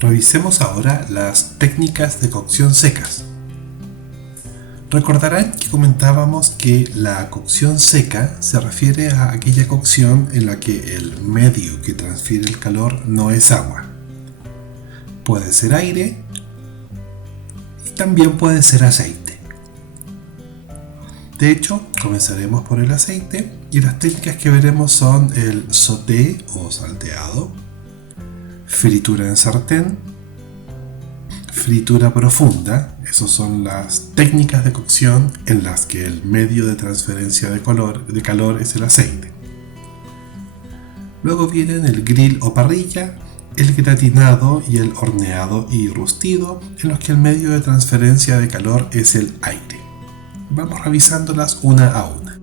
Revisemos ahora las técnicas de cocción secas. Recordarán que comentábamos que la cocción seca se refiere a aquella cocción en la que el medio que transfiere el calor no es agua. Puede ser aire y también puede ser aceite. De hecho, comenzaremos por el aceite y las técnicas que veremos son el sauté o salteado, fritura en sartén, fritura profunda. Esas son las técnicas de cocción en las que el medio de transferencia de calor es el aceite. Luego vienen el grill o parrilla, el gratinado y el horneado y rustido, en los que el medio de transferencia de calor es el aire. Vamos revisándolas una a una.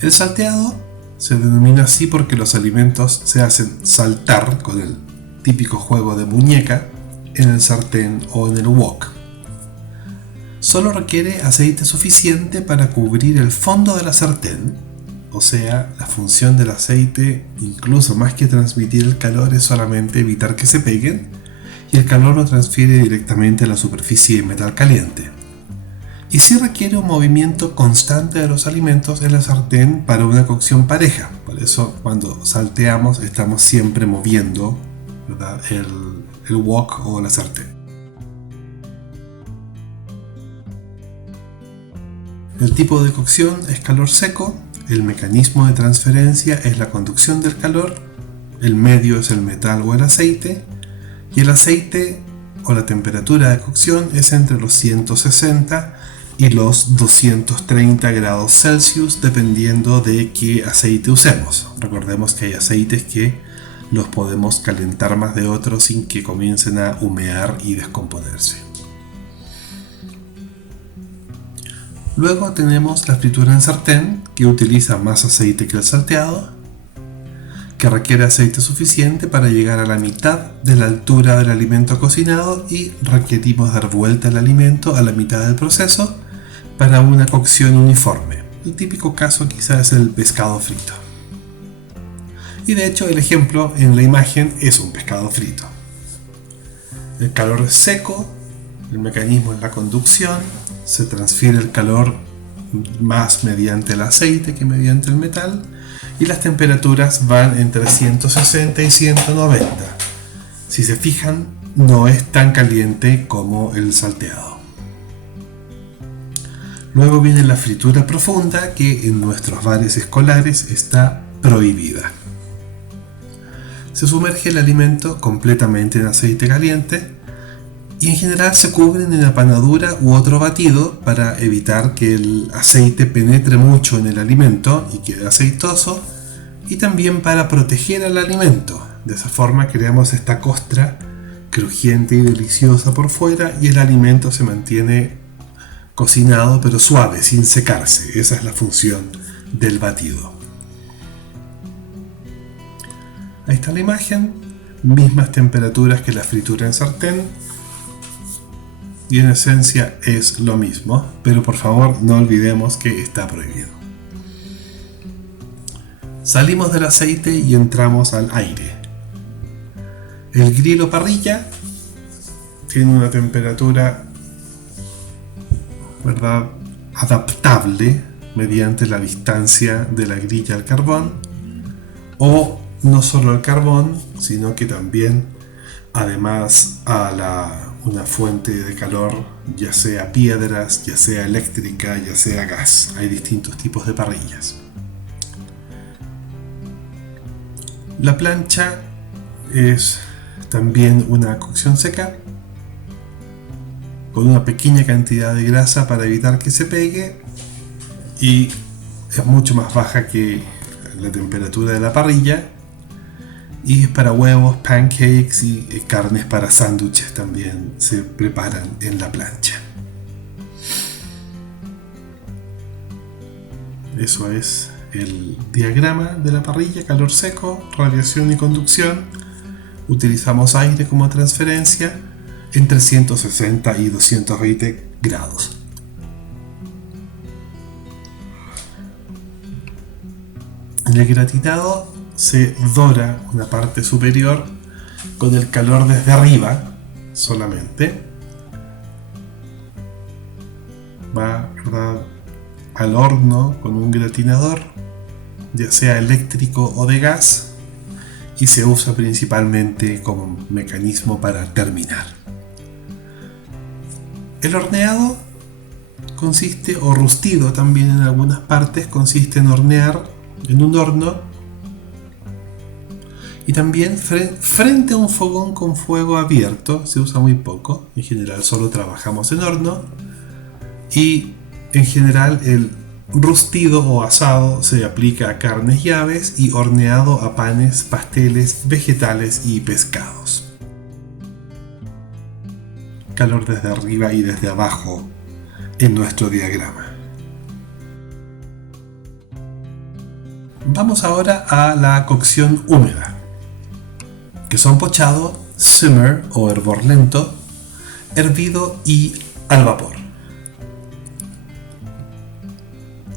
El salteado se denomina así porque los alimentos se hacen saltar con el típico juego de muñeca en el sartén o en el wok. Solo requiere aceite suficiente para cubrir el fondo de la sartén, o sea, la función del aceite, incluso más que transmitir el calor, es solamente evitar que se peguen, y el calor lo transfiere directamente a la superficie de metal caliente. Y sí requiere un movimiento constante de los alimentos en la sartén para una cocción pareja. Por eso cuando salteamos estamos siempre moviendo, ¿verdad?, el wok o la sartén. El tipo de cocción es calor seco, el mecanismo de transferencia es la conducción del calor, el medio es el metal o el aceite, y el aceite o la temperatura de cocción es entre los 160 y los 230 grados Celsius dependiendo de qué aceite usemos. Recordemos que hay aceites que los podemos calentar más de otros sin que comiencen a humear y descomponerse. Luego tenemos la fritura en sartén, que utiliza más aceite que el salteado, que requiere aceite suficiente para llegar a la mitad de la altura del alimento cocinado y requerimos dar vuelta al alimento a la mitad del proceso para una cocción uniforme. El típico caso quizás es el pescado frito. Y de hecho el ejemplo en la imagen es un pescado frito. El calor es seco, el mecanismo es la conducción, se transfiere el calor más mediante el aceite que mediante el metal, y las temperaturas van entre 160 y 190. Si se fijan, no es tan caliente como el salteado. Luego viene la fritura profunda, que en nuestros bares escolares está prohibida. Se sumerge el alimento completamente en aceite caliente y en general se cubren en apanadura u otro batido para evitar que el aceite penetre mucho en el alimento y quede aceitoso, y también para proteger al alimento. De esa forma creamos esta costra crujiente y deliciosa por fuera y el alimento se mantiene cocinado pero suave, sin secarse. Esa es la función del batido. Ahí está la imagen, mismas temperaturas que la fritura en sartén, y en esencia es lo mismo, pero por favor no olvidemos que está prohibido. Salimos del aceite y entramos al aire. El grill o parrilla tiene una temperatura, ¿verdad?, adaptable mediante la distancia de la grilla al carbón, o no solo al carbón, sino que también además a una fuente de calor, ya sea piedras, ya sea eléctrica, ya sea gas. Hay distintos tipos de parrillas. La plancha es también una cocción seca con una pequeña cantidad de grasa para evitar que se pegue, y es mucho más baja que la temperatura de la parrilla, y es para huevos, pancakes y carnes para sándwiches también se preparan en la plancha. Eso es el diagrama de la parrilla: calor seco, radiación y conducción. Utilizamos aire como transferencia entre 160 y 220 grados. En el gratinado se dora una parte superior con el calor desde arriba solamente. Va, ¿verdad?, al horno con un gratinador, ya sea eléctrico o de gas, y se usa principalmente como mecanismo para terminar. El horneado consiste, o rustido también en algunas partes, consiste en hornear en un horno y también frente a un fogón con fuego abierto. Se usa muy poco, en general solo trabajamos en horno, y en general el rustido o asado se aplica a carnes y aves, y horneado a panes, pasteles, vegetales y pescados. Calor desde arriba y desde abajo en nuestro diagrama. Vamos ahora a la cocción húmeda, que son pochado, simmer o hervor lento, hervido y al vapor.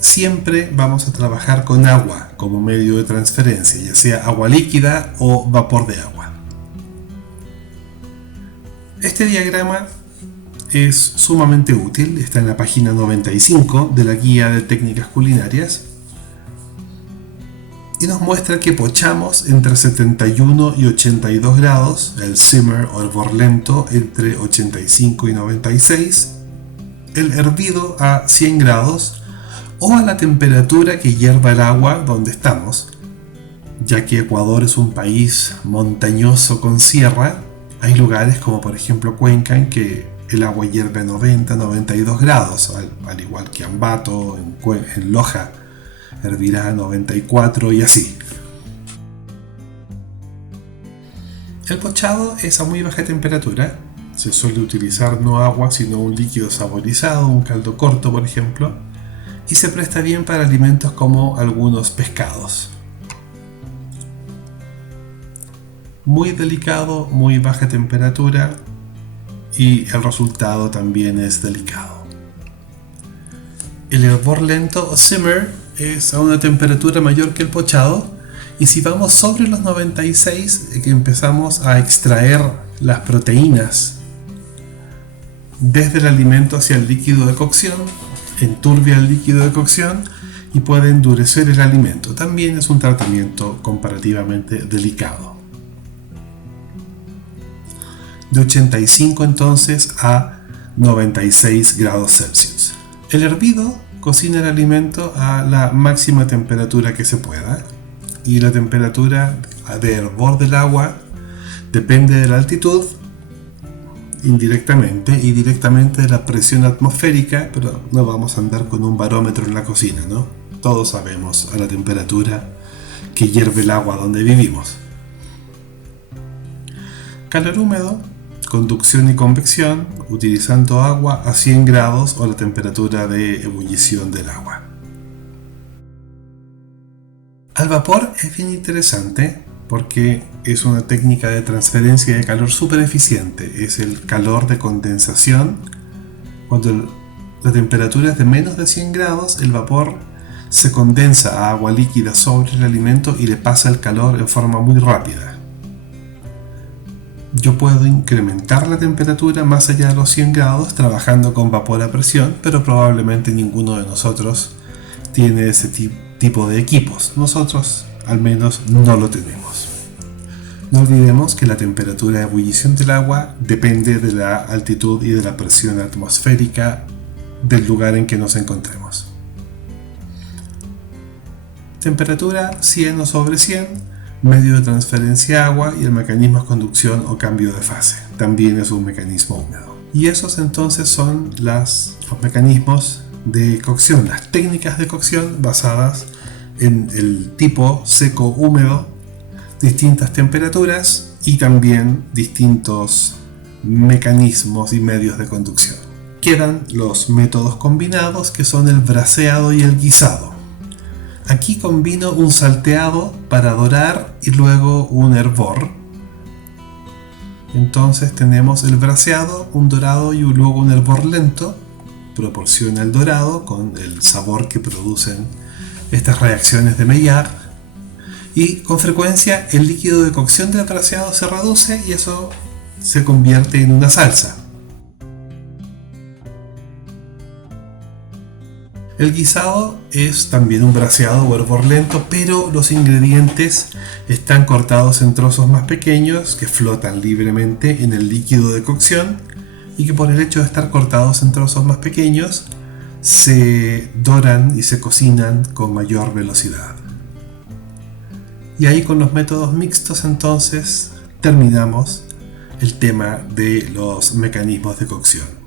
Siempre vamos a trabajar con agua como medio de transferencia, ya sea agua líquida o vapor de agua. Este diagrama es sumamente útil, está en la página 95 de la guía de técnicas culinarias y nos muestra que pochamos entre 71 y 82 grados, el simmer o hervor lento entre 85 y 96, el hervido a 100 grados o a la temperatura que hierva el agua donde estamos. Ya que Ecuador es un país montañoso con sierra, hay lugares como por ejemplo Cuenca en que el agua hierve a 90-92 grados, al igual que Ambato, en Loja hervirá a 94 y así. El pochado es a muy baja temperatura, se suele utilizar no agua sino un líquido saborizado, un caldo corto por ejemplo, y se presta bien para alimentos como algunos pescados. Muy delicado, muy baja temperatura, y el resultado también es delicado. El hervor lento o simmer es a una temperatura mayor que el pochado, y si vamos sobre los 96 empezamos a extraer las proteínas desde el alimento hacia el líquido de cocción, enturbia el líquido de cocción y puede endurecer el alimento. También es un tratamiento comparativamente delicado. De 85 entonces a 96 grados Celsius. El hervido cocina el alimento a la máxima temperatura que se pueda, y la temperatura de hervor del agua depende de la altitud, indirectamente, y directamente de la presión atmosférica, pero no vamos a andar con un barómetro en la cocina, ¿no? Todos sabemos a la temperatura que hierve el agua donde vivimos. Calor húmedo, conducción y convección, utilizando agua a 100 grados o la temperatura de ebullición del agua. Al vapor es bien interesante porque es una técnica de transferencia de calor súper eficiente. Es el calor de condensación. Cuando la temperatura es de menos de 100 grados, el vapor se condensa a agua líquida sobre el alimento y le pasa el calor en forma muy rápida. Yo puedo incrementar la temperatura más allá de los 100 grados trabajando con vapor a presión, pero probablemente ninguno de nosotros tiene ese tipo de equipos. Nosotros al menos no lo tenemos. No olvidemos que la temperatura de ebullición del agua depende de la altitud y de la presión atmosférica del lugar en que nos encontremos. Temperatura 100 o sobre 100, medio de transferencia agua, y el mecanismo es conducción o cambio de fase. También es un mecanismo húmedo. Y esos entonces son los mecanismos de cocción, las técnicas de cocción basadas en el tipo seco húmedo, distintas temperaturas y también distintos mecanismos y medios de conducción. Quedan los métodos combinados, que son el braseado y el guisado. Aquí combino un salteado para dorar y luego un hervor. Entonces tenemos el braseado, un dorado y luego un hervor lento. Proporciona el dorado con el sabor que producen estas reacciones de Maillard. Y con frecuencia el líquido de cocción del braseado se reduce y eso se convierte en una salsa. El guisado es también un braseado o hervor lento, pero los ingredientes están cortados en trozos más pequeños que flotan libremente en el líquido de cocción y que por el hecho de estar cortados en trozos más pequeños se doran y se cocinan con mayor velocidad. Y ahí con los métodos mixtos entonces terminamos el tema de los mecanismos de cocción.